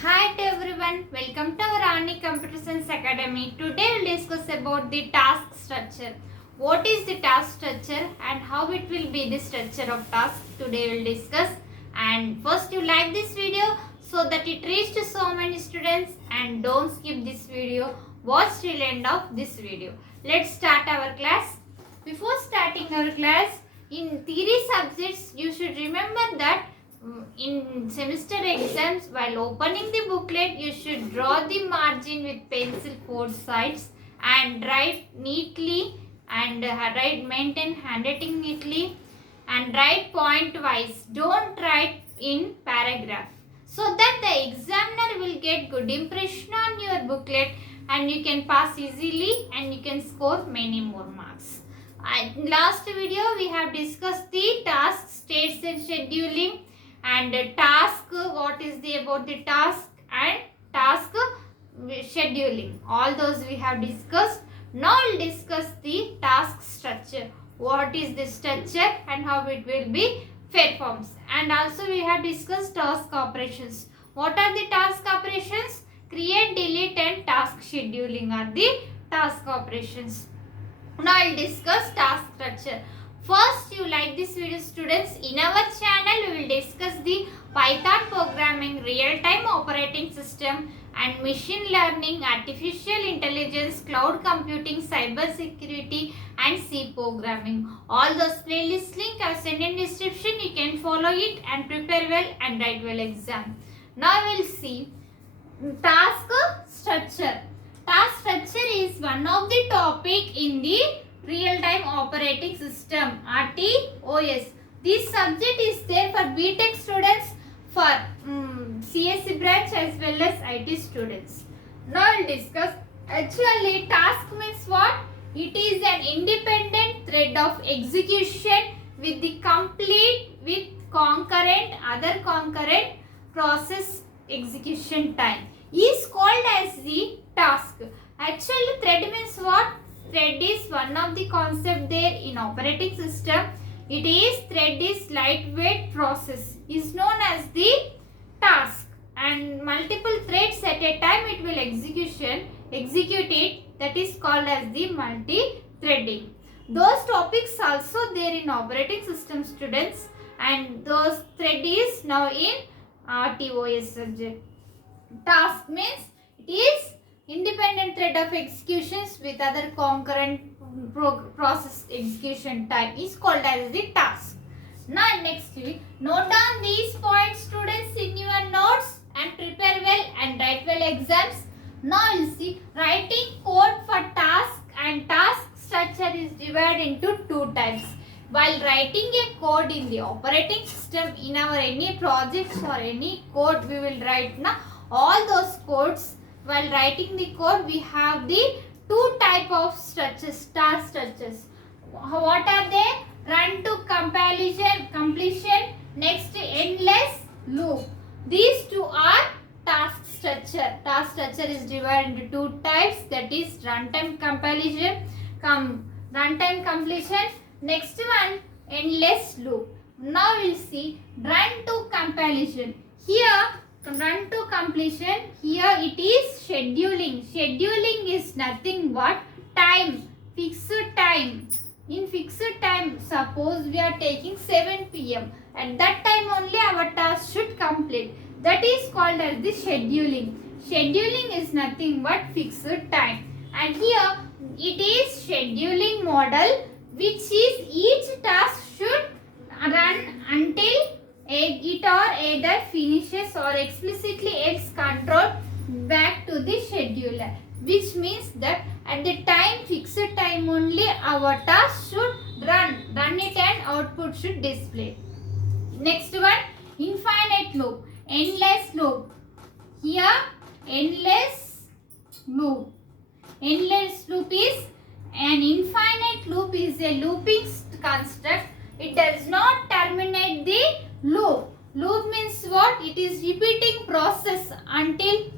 Hi to everyone, welcome to our Ani Computer Science Academy. Today we will discuss about the task structure. What is the task structure and how it will be the structure of task. Today we will discuss. And first you like this video so that it reached so many students, and don't skip this video. Watch till end of this video. Let's start our class. Before starting our class, in theory subjects you should remember that in semester exams, while opening the booklet, you should draw the margin with pencil four sides and write neatly and maintain handwriting neatly and write point wise. Don't write in paragraph, so that the examiner will get good impression on your booklet and you can pass easily and you can score many more marks. In last video we have discussed the task, states and scheduling, and task, what is the about the task, and task scheduling. All those we have discussed. Now we'll discuss the task structure. What is the structure and how it will be performed. And also we have discussed task operations. What are the task operations? Create, delete and task scheduling are the task operations. Now I'll discuss task structure. First, you like this video, students. In our channel, we will discuss the Python programming, real-time operating system and machine learning, artificial intelligence, cloud computing, cyber security and C programming. All those playlist link are sent in description. You can follow it and prepare well and write well exam. Now we will see task structure. Task structure is one of the topic in the real-time operating system, RTOS. This subject is there for B.Tech students, for CSE branch as well as IT students. Now we'll discuss. Actually, task means what? It is an independent thread of execution with the other concurrent process execution time is called as the task. Actually, thread means what? Thread is one of the concept there in operating system. Thread is lightweight process is known as the task, and multiple threads at a time it will execute it, that is called as the multi-threading. Those topics also there in operating system, students, and those thread is now in RTOS subject. Task means it is independent thread of executions with other concurrent process execution time is called as the task. Now next week, note down these points, students, in your notes and prepare well and write well exams. Now you see, writing code for task and task structure is divided into two types. While writing a code in the operating system, in our any projects or any code we will write now all those codes. While writing the code, we have the two type of structures, task structures. What are they? Run to completion, next endless loop. These two are task structure. Task structure is divided into two types, that is runtime completion. Next one, endless loop. Now we'll see run to completion. Here, run to completion, here it is scheduling. Scheduling is nothing but time, fixed time. In fixed time, suppose we are taking 7 p.m. At that time only our task should complete. That is called as the scheduling. Scheduling is nothing but fixed time. And here it is scheduling model, which is each task should run until it or either finishes or explicitly else control back to the scheduler, which means that at the fixed time only our task should run it and output should display. Next one, infinite loop, endless loop. Here endless loop is an infinite loop, is a looping construct. It does not terminate the loop. Loop means what? It is repeating process until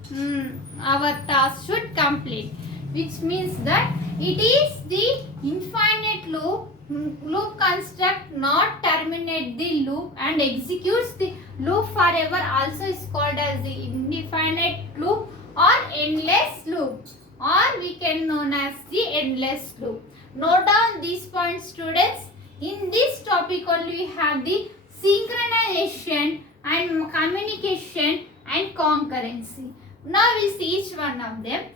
our task should complete, which means that it is the infinite loop construct, not terminate the loop and executes the Loop forever also is called as the indefinite loop or endless loop, or we can known as the endless loop. Note down these points, students. In this topic only we have the synchronization and communication and concurrency. Now we see each one of them.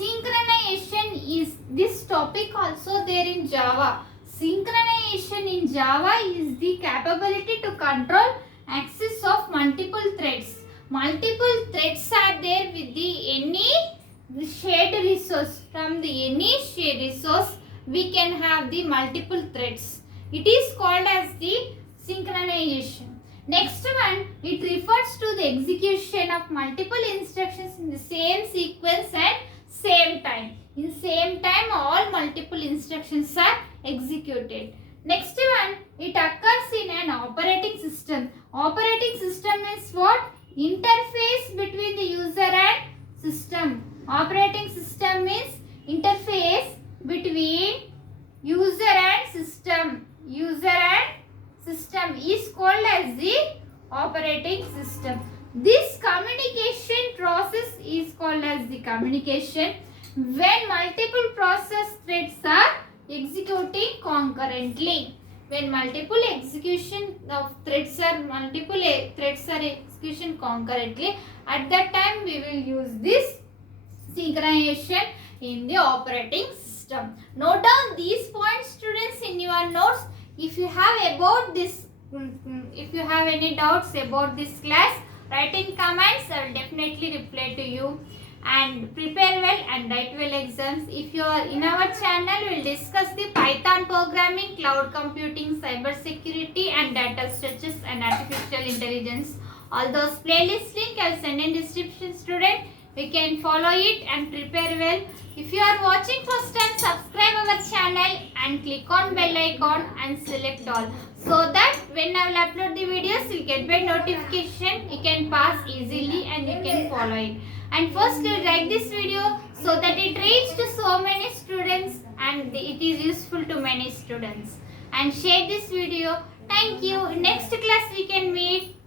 Synchronization is this topic also there in Java. Synchronization in Java is the capability to control access of multiple threads. Multiple threads are there with the any shared resource. From the any shared resource we can have the multiple threads. It is called as the synchronization. Next one, it refers to the execution of multiple instructions in the same sequence and same time. In same time all multiple instructions are executed. Next one, it occurs in an operating system. Operating system is what? Interface between the user and system. Operating system means interface between user and system. User and system is called as the operating system. This communication process is called as the communication when multiple process threads are executing concurrently. When multiple execution of threads are execution concurrently, at that time we will use this synchronization in the operating system. Note down these points, students, in your notes. If you have about this, if you have any doubts about this class, write in comments. I will definitely reply to you. And prepare well and write well exams. If you are in our channel, we will discuss the Python programming, cloud computing, cyber security and data structures and artificial intelligence. All those playlist link I will send in description, student. We can follow it and prepare well. If you are watching first time, subscribe our channel and click on bell icon and select all, so that when I will upload the videos, you get by notification. You can pass easily and you can follow it. And first you like this video so that it reaches to so many students and it is useful to many students. And share this video. Thank you. Next class we can meet.